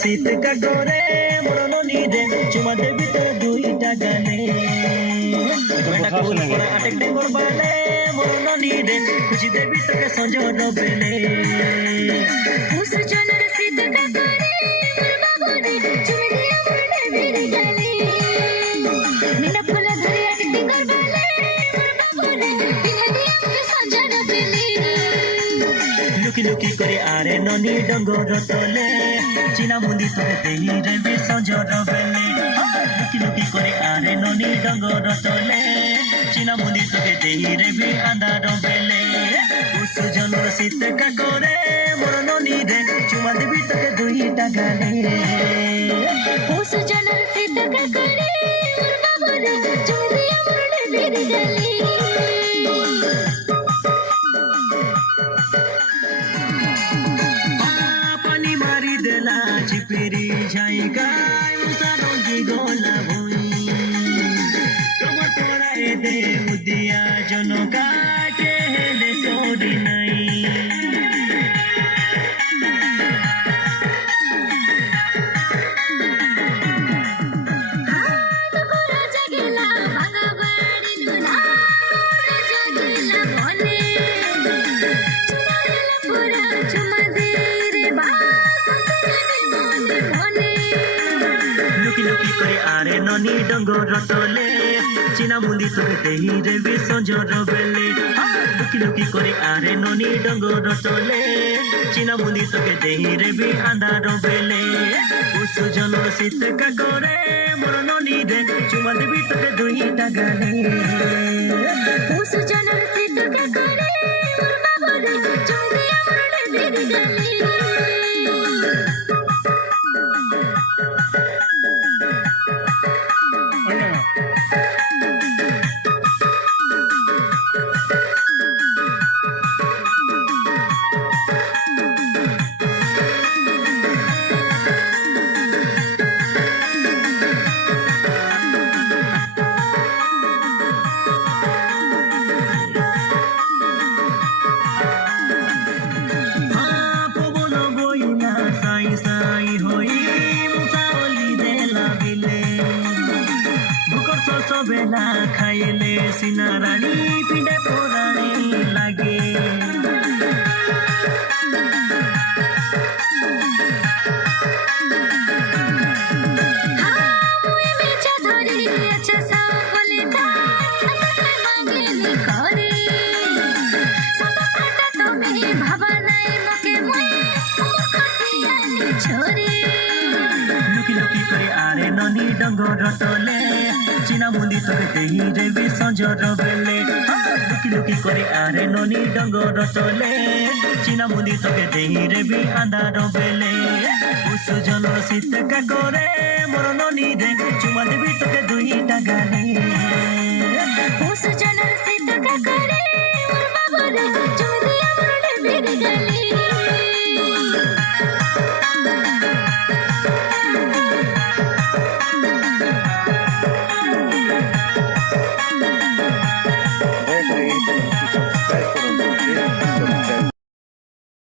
শীত কাকরে মরণনি রে চুমা দেবি তোর দুইটা গানে বেটা কুল পড়া আটেক ডেঙ্গর বালে মরণনি রে খুশি দেবি তোকে সঞ্জর বেলে মুসজনের শীত কাকরে মোর বাবুরে চুমে দিয়া মরণে বেরে গালে মিনা ফুল ধরে আটেক ডেঙ্গর বালে মোর বাবুরে পিঠা দিয়া তোকে সঞ্জর বেলে লুকি লুকি করে আরে ননি ডঙ্গর তলে চিনা মুন্দি তোকে দেই রে সঞ্জর বেলে লুকি লুকি করে আরে ননি ডঙ্গর তলে চিনা মুন্দি তোকে দেই রে আন্ধার বেলে সুজনের শীত কাকরে মোর ননি রে চুমা দেবি তোকে দুইটা গালে মুসজনের শীত কাকরে মোর বাবুরে চুমে দিয়া মরণে বেরে গালে पानी मारी देला चिपेरी झाई गाय मुसारो जी गोला भुई तुम तोरा ए दे उदिया जनो काटे हेले सोरी नहीं लुकी लुकी करे आरे ननी डंगोर तले चिना मुंदी तोके देही रे बे सजर बेले लुकी लुकी करे आरे ननी डंगोर तले चिना मुंदी तोके देही रे बे आंधार बेले सुजन শীত কাকরে মোর ননি রে চুমা দেবি তোকে দুইটা গালে মুসজনের শীত কাকরে মোর বাবুরে চুমে দিয়া মরণে বেরে গালে बेला खाइले सिना रानी पिंडे पुरानी लागे लुकी लुकी करे आरे ननी डंगोर तले चिना मुंदी तोके देही रे बे सजर बेले लुकी लुकी करे आरे ननी डंगोर तले चिना मुंदी तोके देही रे बे आंधार बेले सुजन শীত কাকরে মোর ননি রে চুমা দেবি তোকে দুইটা গালে মুসজনের শীত কাকরে মোর বাবুরে